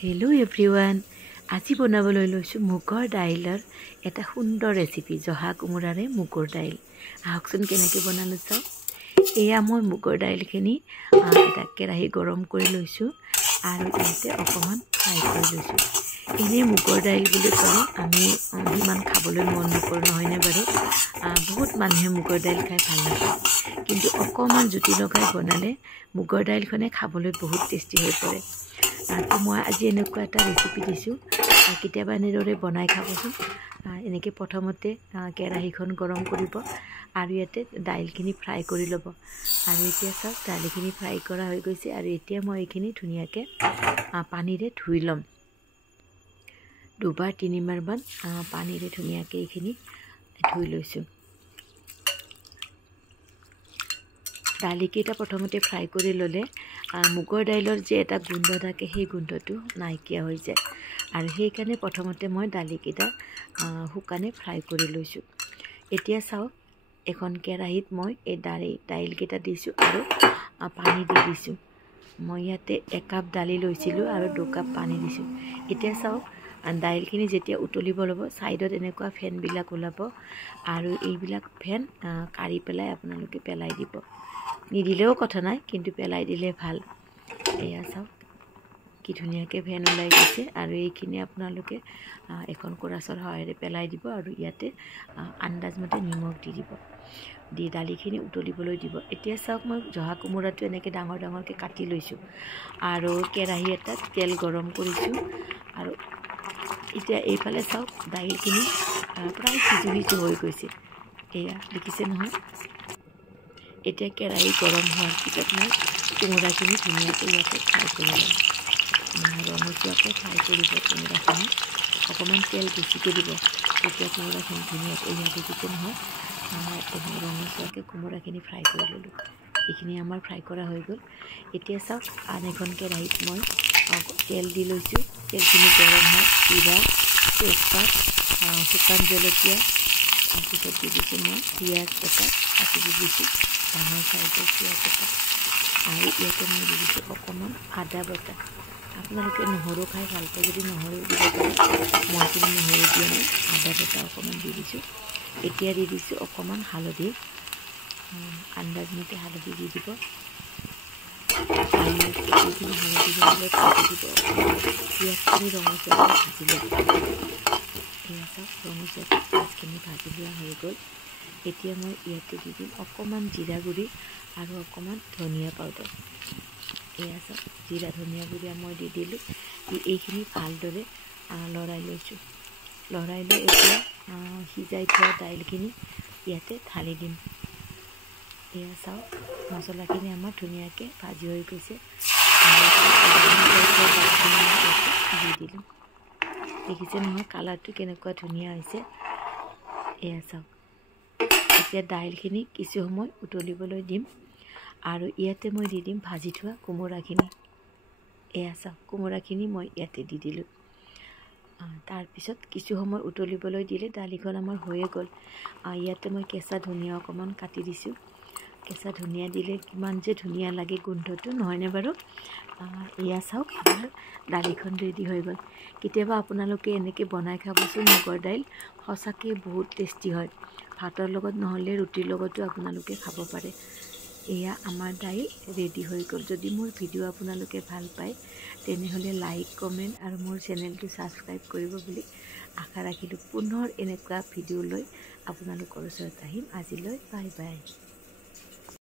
Hello' everyone, আজি বনাবলৈ লৈছোঁ মুগৰ দাইলৰ এটা সুন্দৰ ৰেচিপি, জহা কোমোৰাৰে মুগৰ দাইল। আহকচোন কেনেকৈ বনালোঁ চাওঁ। এয়া মই মুগৰ দাইলখিনি এটা কেৰাহী গৰম কৰি লৈছোঁ আৰু ইয়াতে অকণমান ফ্ৰাই কৰি লৈছোঁ। এনেই মুগৰ দাইল বুলি ক'লে আমি সিমান খাবলৈ মন নকৰোঁ, নহয়নে বাৰু? বহুত মানুহে মুগৰ দাইল খাই ভাল নাপায়, কিন্তু অকণমান জুতি লগাই বনালে মুগৰ দাইলখনে খাবলৈ বহুত টেষ্টি হৈ পৰে। তো মই আজি এনেকুৱা এটা ৰেচিপি দিছোঁ, কেতিয়াবা এনেদৰে বনাই খাবচোন। এনেকৈ প্ৰথমতে কেৰাহীখন গৰম কৰিব আৰু ইয়াতে দাইলখিনি ফ্ৰাই কৰি ল'ব। আৰু এতিয়া চাওক, দাইলখিনি ফ্ৰাই কৰা হৈ গৈছে আৰু এতিয়া মই এইখিনি ধুনীয়াকৈ পানীৰে ধুই ল'ম। দুবাৰ তিনিবাৰমান পানীৰে ধুনীয়াকৈ এইখিনি ধুই লৈছোঁ। দালিকেইটা প্ৰথমতে ফ্ৰাই কৰি ল'লে মুগৰ দাইলৰ যে এটা গোন্ধ থাকে, সেই গোন্ধটো নাইকিয়া হৈ যায়। আৰু সেইকাৰণে প্ৰথমতে মই দালিকেইটা শুকানে ফ্ৰাই কৰি লৈছোঁ। এতিয়া চাওক, এখন কেৰাহীত মই এই দাইলকেইটা দিছোঁ আৰু পানী দি দিছোঁ। মই ইয়াতে 1 কাপ দালি লৈছিলোঁ আৰু 2 কাপ পানী দিছোঁ। এতিয়া চাওক, দাইলখিনি যেতিয়া উতলিব ল'ব, ছাইডত এনেকুৱা ফেনবিলাক ওলাব আৰু এইবিলাক ফেন কাঢ়ি পেলাই আপোনালোকে পেলাই দিব। নিদিলেও কথা নাই, কিন্তু পেলাই দিলে ভাল। এয়া চাওক কি ধুনীয়াকৈ ফেন ওলাই গৈছে আৰু এইখিনি আপোনালোকে এখন কোৰাছৰ সহায়েৰে পেলাই দিব আৰু ইয়াতে আন্দাজমতে নিমখ দি দিব, দি দালিখিনি উতলিবলৈ দিব। এতিয়া চাওক, মই জহা কোমোৰাটো এনেকৈ ডাঙৰ ডাঙৰকৈ কাটি লৈছোঁ আৰু কেৰাহী এটাত তেল গৰম কৰিছোঁ। আৰু এতিয়া এইফালে চাওক, দাইলখিনি প্ৰায় সিজু হৈ গৈছে। এয়া দেখিছে নহয়। এতিয়া কেৰাহী গৰম হোৱাৰ পিছত মই কোমোৰাখিনি ধুনীয়াকৈ ইয়াতে ফ্ৰাই কৰি ল'ম। ৰঙচুৱাকৈ ফ্ৰাই কৰিব কোমোৰাখিনি। অকণমান তেল বেছিকৈ দিব, তেতিয়া কোমোৰাখিনি ধুনীয়াকৈ ইয়াত দেখিছে নহয়। ৰঙচুৱাকৈ কোমোৰাখিনি ফ্ৰাই কৰি ল'লোঁ। এইখিনি আমাৰ ফ্ৰাই কৰা হৈ গ'ল। এতিয়া চাওক, আন এখন কেৰাহীত মই তেল দি লৈছোঁ। তেলখিনি গৰম হোৱাত জিৰা, তেজপাত, শুকান জলকীয়া, তাৰপিছত দি দিছোঁ মই পিঁয়াজ এটা কাটি দি দিছোঁ, ডাঙৰ চাইজৰ পিঁয়াজ এটা। আৰু ইয়াতে মই দি দিছোঁ অকণমান আদা বটা। আপোনালোকে নহৰু খাই ভাল পায় যদি নহৰু দিব পাৰে, মই কিন্তু নহৰু দিয়া নাই, আদা বটা অকণমান দি দিছোঁ। এতিয়া দি দিছোঁ অকণমান হালধি, আন্দাজমতে হালধি দি দিব। আৰু এইখিনি হালধি দিবলৈ ভাজি দিব। পিঁয়াজখিনি ৰঙচুৱাকৈ ভাজি ল'ব। এয়া চাওক, ৰঙচুৱাকৈ পিঁয়াজখিনি ভাজি লোৱা হৈ গ'ল। এতিয়া মই ইয়াতে দি দিম অকণমান জিৰা গুড়ি আৰু অকণমান ধনিয়া পাউডাৰ। এয়া চাওক, জিৰা ধনিয়া গুড়ি মই দি দিলোঁ। এইখিনি ভালদৰে লৰাই লৈছোঁ। লৰাই লৈ এতিয়া সিজাই থোৱা দাইলখিনি ইয়াতে ঢালি দিম। এয়া চাওক, মছলাখিনি আমাৰ ধুনীয়াকৈ ভাজি হৈ গৈছে। দি দিলোঁ। দেখিছে নহয় কালাৰটো কেনেকুৱা ধুনীয়া হৈছে। এয়া চাওক, এতিয়া দাইলখিনি কিছু সময় উতলিবলৈ দিম আৰু ইয়াতে মই দি দিম ভাজি থোৱা কোমোৰাখিনি। এয়া চাওক, কোমোৰাখিনি মই ইয়াতে দি দিলোঁ। তাৰপিছত কিছু সময় উতলিবলৈ দিলে দালিখন আমাৰ হৈয়ে গ'ল। ইয়াতে মই কেঁচা ধনিয়া অকণমান কাটি দিছোঁ। কেঁচা ধনিয়া দিলে কিমান যে ধুনীয়া লাগে গোন্ধটো, নহয়নে বাৰু? এয়া চাওক, আমাৰ দালিখন ৰেডি হৈ গ'ল। কেতিয়াবা আপোনালোকে এনেকৈ বনাই খাবচোন মুগৰ দাইল, সঁচাকৈ বহুত টেষ্টি হয়। ভাতৰ লগত নহ'লে ৰুটিৰ লগতো আপোনালোকে খাব পাৰে। এয়া আমাৰ দাইল ৰেডি হৈ গ'ল। যদি মোৰ ভিডিঅ' আপোনালোকে ভাল পায়, তেনেহ'লে লাইক, কমেণ্ট আৰু মোৰ চেনেলটো ছাবস্ক্ৰাইব কৰিব বুলি আশা ৰাখিলোঁ। পুনৰ এনেকুৱা ভিডিঅ' লৈ আপোনালোকৰ ওচৰত আহিম। আজিলৈ বাই বাই।